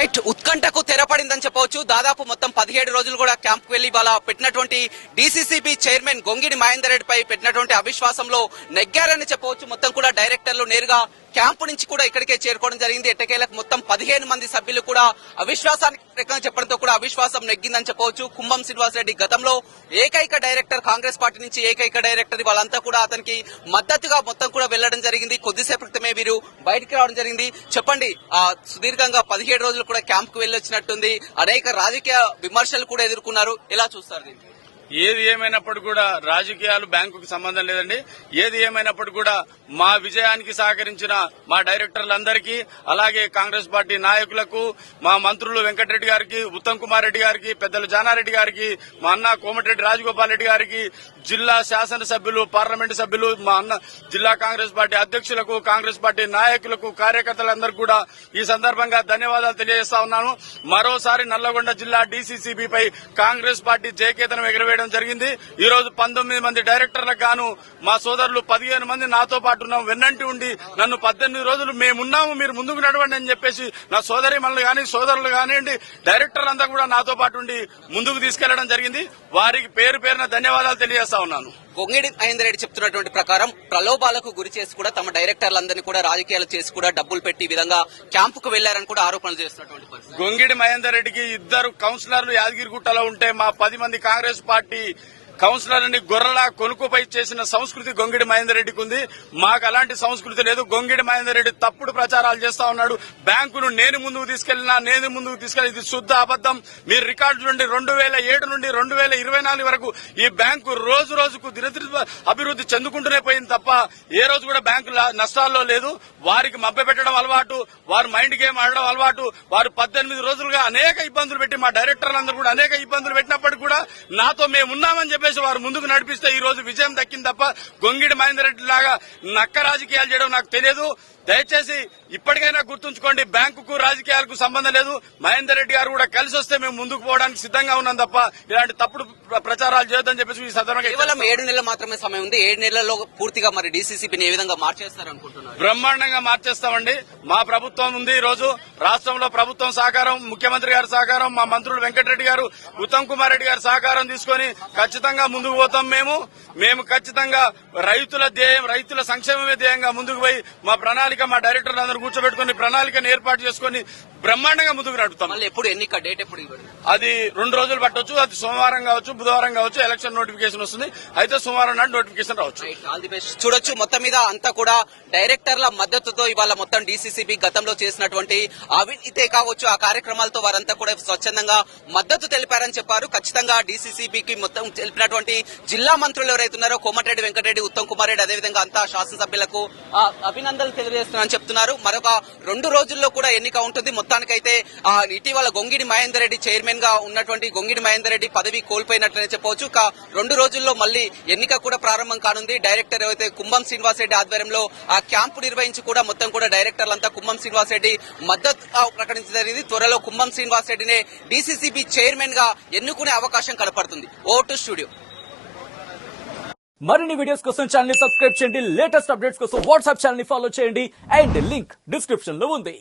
Right ఉత్కంఠకు తెరపడిందని చెప్పవచ్చు. దాదాపు మొత్తం 17 రోజులు కూడా క్యాంప్ కు వెళ్లి వాళ్ళ పెట్టినటువంటి డీసీసీబీ చైర్మన్ గొంగిడి మహేందర్ రెడ్డి పై పెట్టినటువంటి అవిశ్వాసంలో నెగ్గారని చెప్పవచ్చు. మొత్తం కూడా డైరెక్టర్లు నేరుగా క్యాంపు నుంచి కూడా ఇక్కడికే చేరుకోవడం జరిగింది. ఎట్టకేలకు మొత్తం 15 మంది సభ్యులు కూడా అవిశ్వాసానికి ప్రకారం చెప్పడంతో కూడా అవిశ్వాసం నెగ్గిందని చెప్పవచ్చు. కుంభం శ్రీనివాస్ రెడ్డి గతంలో ఏకైక డైరెక్టర్, కాంగ్రెస్ పార్టీ నుంచి ఏకైక డైరెక్టర్, వాళ్ళంతా కూడా అతనికి మద్దతుగా మొత్తం కూడా వెళ్లడం జరిగింది. కొద్దిసేపు క్రితమే వీరు బయటికి రావడం జరిగింది. చెప్పండి, సుదీర్ఘంగా 17 రోజులు కూడా క్యాంప్ కు వెళ్ళొచ్చినట్టుంది. అనేక రాజకీయ విమర్శలు కూడా ఎదుర్కొన్నారు. ఎలా చూస్తారు దీన్ని? ఏది ఏమైనప్పుడు కూడా రాజకీయాలు బ్యాంకుకు సంబంధం లేదండి. ఏది ఏమైనప్పుడు కూడా మా విజయానికి సహకరించిన మా డైరెక్టర్లందరికీ, అలాగే కాంగ్రెస్ పార్టీ నాయకులకు, మా మంత్రులు వెంకటరెడ్డి గారికి, ఉత్తమ్ కుమార్ రెడ్డి గారికి, పెద్దలు జానారెడ్డి గారికి, మా అన్న కోమటిరెడ్డి రాజగోపాల్ రెడ్డి గారికి, జిల్లా శాసనసభ్యులు, పార్లమెంటు సభ్యులు, మా అన్న జిల్లా కాంగ్రెస్ పార్టీ అధ్యక్షులకు, కాంగ్రెస్ పార్టీ నాయకులకు, కార్యకర్తలందరూ కూడా ఈ సందర్భంగా ధన్యవాదాలు తెలియజేస్తా ఉన్నాను. మరోసారి నల్లగొండ జిల్లా డీసీసీబీపై కాంగ్రెస్ పార్టీ జయకేతనం ఎగరవేయడం జరిగింది. ఈ రోజు 19 మంది డైరెక్టర్లకు గాను మా సోదరులు 15 మంది నాతో పాటు ఉన్నాం. వెన్నంటి ఉండి నన్ను 18 రోజులు మేమున్నాము, మీరు ముందుకు నడవండి అని చెప్పేసి నా సోదరి మనలు గాని, సోదరులు కానివ్వండి, డైరెక్టర్లంతా కూడా నాతో పాటు ఉండి ముందుకు తీసుకెళ్లడం జరిగింది. వారికి పేరు పేరున ధన్యవాదాలు తెలియజేస్తా ఉన్నాను. గొంగిడి మహేందర్ రెడ్డి చెప్తున్నటువంటి ప్రకారం ప్రలోభాలకు గురి చేసి కూడా తమ డైరెక్టర్లందరినీ కూడా రాజకీయాలు చేసి కూడా డబ్బులు పెట్టి ఈ విధంగా క్యాంపుకు వెళ్లారని కూడా ఆరోపణలు చేస్తున్నటువంటి పరిస్థితి. గొంగిడి మహేందర్ రెడ్డికి 2 కౌన్సిలర్లు యాదగిరిగుట్టలో ఉంటే మా 10 మంది కాంగ్రెస్ పార్టీ కౌన్సిలర్ని గొర్రెలా కొనుక్కుపై చేసిన సంస్కృతి గొంగిడి మహేందర్ రెడ్డికి ఉంది. మాకు అలాంటి సంస్కృతి లేదు. గొంగిడి మహేందర్ రెడ్డి తప్పుడు ప్రచారాలు చేస్తా ఉన్నాడు. బ్యాంకును నేను ముందుకు తీసుకెళ్లినా ఇది శుద్ధ అబద్దం. మీరు రికార్డు చూడండి, 2007 నుండి 2024 వరకు ఈ బ్యాంకు రోజు రోజుకు దినదిన అభివృద్ధి చెందుకుంటూనే పోయింది తప్ప ఏ రోజు కూడా బ్యాంకు నష్టాల్లో లేదు. వారికి మభ్యపెట్టడం అలవాటు, వారు మైండ్ గేమ్ ఆడడం అలవాటు. వారు 18 రోజులుగా అనేక ఇబ్బందులు పెట్టి, మా డైరెక్టర్లందరూ కూడా అనేక ఇబ్బందులు పెట్టినప్పటికీ కూడా నాతో మేమున్నామని చెప్పేసి వారు ముందుకు నడిపిస్తే ఈ రోజు విజయం దక్కింది తప్ప గొంగిడి మహేందర్ రెడ్డి లాగా నక్క రాజకీయాలు చేయడం నాకు తెలియదు. దయచేసి ఇప్పటికైనా గుర్తుంచుకోండి, బ్యాంకుకు రాజకీయాలకు సంబంధం లేదు. మహేందర్ రెడ్డి గారు కూడా కలిసి వస్తే మేము ముందుకు పోవడానికి సిద్ధంగా ఉన్నాం తప్ప ఇలాంటి తప్పుడు ప్రచారాలు చేయొద్దని చెప్పేసి ఈ సందర్భంగా కేవలం 7 నెలలు మాత్రమే సమయం ఉంది. 7 నెలల్లో పూర్తిగా మరి డీసీసీబీని ఏ విధంగా మార్చేస్తారనుకుంటున్నారు? బ్రహ్మాండంగా మార్చేస్తామండి. మా ప్రభుత్వం ఉంది. ఈ రోజు రాష్ట్రంలో ప్రభుత్వం సహకారం, ముఖ్యమంత్రి గారి సహకారం, మా మంత్రులు వెంకటరెడ్డి గారు, ఉత్తమ్ కుమార్ రెడ్డి గారి సహకారం తీసుకుని ఖచ్చితంగా ముందుకు పోతాం. మేము ఖచ్చితంగా రైతుల సంక్షేమమే ధ్యేయంగా ముందుకు పోయి మా ప్రణాళిక, మా డైరెక్టర్లు అందరూ కూర్చోబెట్టుకుని ప్రణాళికను ఏర్పాటు చేసుకుని బ్రహ్మాండంగా ముందుకు నడుపుతాం. ఎప్పుడు ఎన్నిక డేట్ ఎప్పుడు? అది 2 రోజులు పట్టొచ్చు. అది సోమవారం కావచ్చు, బుధవారం కావచ్చు. ఎలక్షన్ నోటిఫికేషన్ వస్తుంది. అయితే సోమవారం నాడు నోటిఫికేషన్ రావచ్చు. All the best. చూడొచ్చు, మొత్తం మీద అంతా కూడా డైరెక్టర్ల మద్దతుతో ఇవాళ మొత్తం డీసీసీబీ గతంలో చేసినటువంటి అవినీతే కావచ్చు, ఆ కార్యక్రమాలతో వారంతా కూడా స్వచ్ఛందంగా మద్దతు తెలిపారని చెప్పారు. ఖచ్చితంగా డీసీసీబీకి మొత్తం తెలిపినటువంటి జిల్లా మంత్రులు ఎవరైతున్నారో కోమటిరెడ్డి వెంకటరెడ్డి, ఉత్తమ్ కుమార్ రెడ్డి, అదేవిధంగా అంతా శాసనసభ్యులకు అభినందనలు తెలియజేస్తున్నారని చెప్తున్నారు. మరొక 2 రోజుల్లో కూడా ఎన్నిక ఉంటుంది. మొత్తానికైతే ఇటీవల గొంగిడి మహేందర్ రెడ్డి చైర్మన్ గా ఉన్నటువంటి గొంగిడి మహేందర్ రెడ్డి పదవి కోల్పోయినట్లనే చెప్పవచ్చు. 2 రోజుల్లో మళ్లీ ఎన్నిక కూడా ప్రారంభం కానుంది. డైరెక్టర్ అయితే కుంభం శ్రీనివాస్ రెడ్డి ఆధ్వర్యంలో ఆ క్యాంపు నిర్వహించి కూడా మొత్తం కూడా డైరెక్టర్లంతా కుంభం శ్రీనివాస్ రెడ్డి మద్దతు ప్రకటించడం జరిగింది. త్వరలో కుంభం శ్రీనివాస్ రెడ్డినే డీసీసీబీ చైర్మన్ గా ఎన్నుకునే అవకాశం కనపడుతుంది. Over to studio. మరిన్ని వీడియోస్ కోసం ఛానల్ ని సబ్స్క్రైబ్ చేయండి. లేటెస్ట్ అప్డేట్స్ కోసం వాట్సాప్ ఛానల్ ని ఫాలో చేయండి. అండ్ లింక్ డిస్క్రిప్షన్ లో ఉంది.